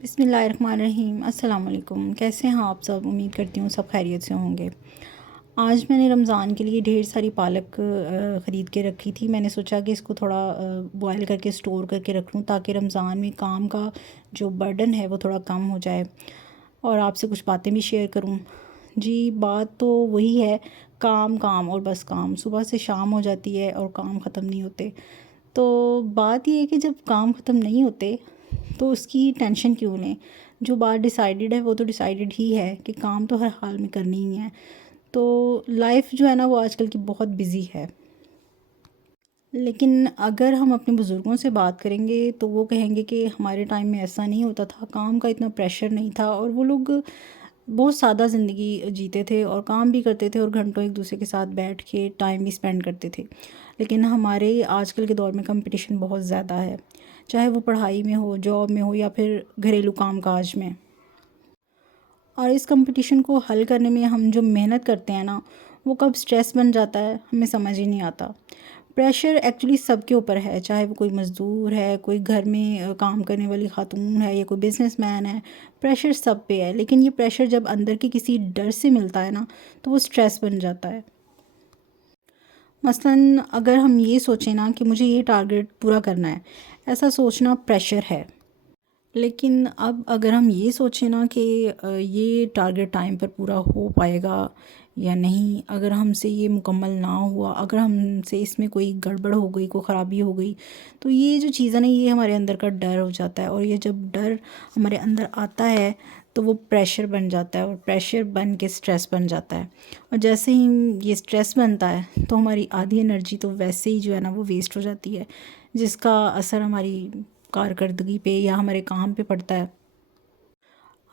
بسم اللہ الرحمن الرحیم۔ السلام علیکم، کیسے ہیں آپ سب؟ امید کرتی ہوں سب خیریت سے ہوں گے۔ آج میں نے رمضان کے لیے ڈھیر ساری پالک خرید کے رکھی تھی۔ میں نے سوچا کہ اس کو تھوڑا بوائل کر کے اسٹور کر کے رکھ لوں تاکہ رمضان میں کام کا جو برڈن ہے وہ تھوڑا کم ہو جائے، اور آپ سے کچھ باتیں بھی شیئر کروں۔ جی، بات تو وہی ہے، کام کام اور بس کام۔ صبح سے شام ہو جاتی ہے اور کام ختم نہیں ہوتے۔ تو بات یہ ہے کہ جب کام ختم نہیں ہوتے تو اس کی ٹینشن کیوں لیں؟ جو بات ڈیسائیڈڈ ہے وہ تو ڈیسائیڈڈ ہی ہے کہ کام تو ہر حال میں کرنی ہی ہے۔ تو لائف جو ہے نا وہ آج کل کی بہت بزی ہے، لیکن اگر ہم اپنے بزرگوں سے بات کریں گے تو وہ کہیں گے کہ ہمارے ٹائم میں ایسا نہیں ہوتا تھا، کام کا اتنا پریشر نہیں تھا، اور وہ لوگ بہت سادہ زندگی جیتے تھے اور کام بھی کرتے تھے اور گھنٹوں ایک دوسرے کے ساتھ بیٹھ کے ٹائم بھی اسپینڈ کرتے تھے۔ لیکن ہمارے آج کل کے دور میں کمپٹیشن بہت زیادہ ہے، چاہے وہ پڑھائی میں ہو، جاب میں ہو، یا پھر گھریلو کام کاج میں۔ اور اس کمپٹیشن کو حل کرنے میں ہم جو محنت کرتے ہیں نا وہ کب سٹریس بن جاتا ہے ہمیں سمجھ ہی نہیں آتا۔ پریشر ایکچولی سب کے اوپر ہے، چاہے وہ کوئی مزدور ہے، کوئی گھر میں کام کرنے والی خاتون ہے، یا کوئی بزنس مین ہے۔ پریشر سب پہ ہے، لیکن یہ پریشر جب اندر کے کسی ڈر سے ملتا ہے نا تو وہ سٹریس بن جاتا ہے۔ مثلاً اگر ہم یہ سوچیں نا کہ مجھے یہ ٹارگیٹ پورا کرنا ہے، ایسا سوچنا پریشر ہے۔ لیکن اب اگر ہم یہ سوچیں نا کہ یہ ٹارگیٹ ٹائم پر پورا ہو پائے گا یا نہیں، اگر ہم سے یہ مکمل نہ ہوا، اگر ہم سے اس میں کوئی گڑبڑ ہو گئی، کوئی خرابی ہو گئی، تو یہ جو چیز ہے نا یہ ہمارے اندر کا ڈر ہو جاتا ہے، اور یہ جب ڈر ہمارے اندر آتا ہے تو وہ پریشر بن جاتا ہے، اور پریشر بن کے سٹریس بن جاتا ہے۔ اور جیسے ہی یہ سٹریس بنتا ہے تو ہماری آدھی انرجی تو ویسے ہی جو ہے نا وہ ویسٹ ہو جاتی ہے، جس کا اثر ہماری کارکردگی پہ یا ہمارے کام پہ پڑتا ہے،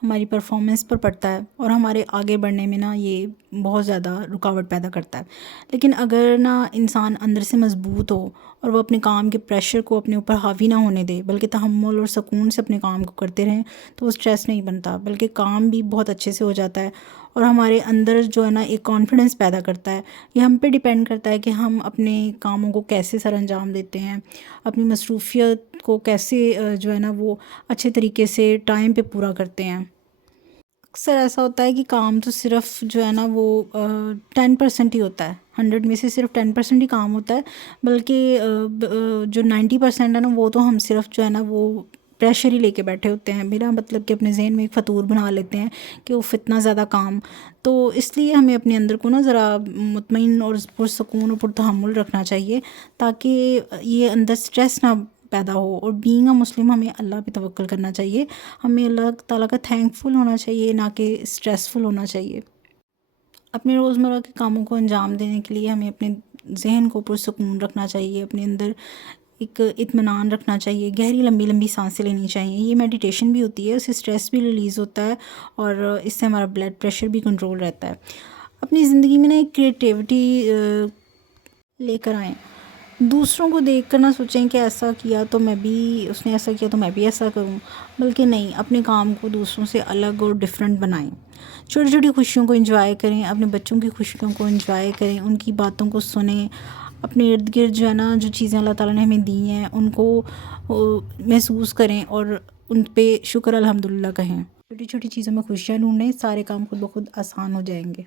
ہماری پرفارمنس پر پڑتا ہے، اور ہمارے آگے بڑھنے میں نا یہ بہت زیادہ رکاوٹ پیدا کرتا ہے۔ لیکن اگر نا انسان اندر سے مضبوط ہو اور وہ اپنے کام کے پریشر کو اپنے اوپر حاوی نہ ہونے دے، بلکہ تحمل اور سکون سے اپنے کام کو کرتے رہیں، تو وہ سٹریس نہیں بنتا، بلکہ کام بھی بہت اچھے سے ہو جاتا ہے، اور ہمارے اندر جو ہے نا ایک کانفیڈنس پیدا کرتا ہے۔ یہ ہم پہ ڈیپینڈ کرتا ہے کہ ہم اپنے کاموں کو کیسے سر انجام دیتے ہیں، اپنی مصروفیت کو کیسے جو ہے نا وہ اچھے طریقے سے ٹائم پہ پورا کرتے ہیں۔ اکثر ایسا ہوتا ہے کہ کام تو صرف جو ہے نا وہ 10% ہی ہوتا ہے، 100 میں سے صرف 10% ہی کام ہوتا ہے، بلکہ جو 90% ہے نا وہ تو ہم صرف جو ہے نا وہ پریشر ہی لے کے بیٹھے ہوتے ہیں، میرا مطلب کہ اپنے ذہن میں ایک فطور بنا لیتے ہیں کہ وہ اتنا زیادہ کام۔ تو اس لیے ہمیں اپنے اندر کو نا ذرا مطمئن اور پرسکون اور پرتحمل رکھنا چاہیے، تاکہ یہ اندر سٹریس نہ پیدا ہو۔ اور بینگ اے مسلم ہمیں اللہ پہ توکل کرنا چاہیے، ہمیں اللہ تعالیٰ کا تھینکفل ہونا چاہیے، نہ کہ اسٹریسفل ہونا چاہیے۔ اپنے روزمرہ کے کاموں کو انجام دینے کے لیے ہمیں اپنے ذہن کو پرسکون رکھنا چاہیے، اپنے اندر ایک اطمینان رکھنا چاہیے، گہری لمبی لمبی سانسیں لینی چاہیے۔ یہ میڈیٹیشن بھی ہوتی ہے، اس سے سٹریس بھی ریلیز ہوتا ہے، اور اس سے ہمارا بلڈ پریشر بھی کنٹرول رہتا ہے۔ اپنی زندگی میں نا ایک کریٹیوٹی لے کر آئیں، دوسروں کو دیکھ کر نہ سوچیں کہ ایسا کیا تو میں بھی، اس نے ایسا کیا تو میں بھی ایسا کروں، بلکہ نہیں، اپنے کام کو دوسروں سے الگ اور ڈیفرنٹ بنائیں۔ چھوٹی چھوٹی خوشیوں کو انجوائے کریں، اپنے بچوں کی خوشیوں کو انجوائے کریں، ان کی باتوں کو سنیں، اپنے ارد گرد جو ہے نا جو چیزیں اللہ تعالیٰ نے ہمیں دی ہیں ان کو محسوس کریں، اور ان پہ شکر الحمدللہ کہیں۔ چھوٹی چھوٹی چیزوں میں خوشیاں ڈھونڈیں، سارے کام خود بخود آسان ہو جائیں گے۔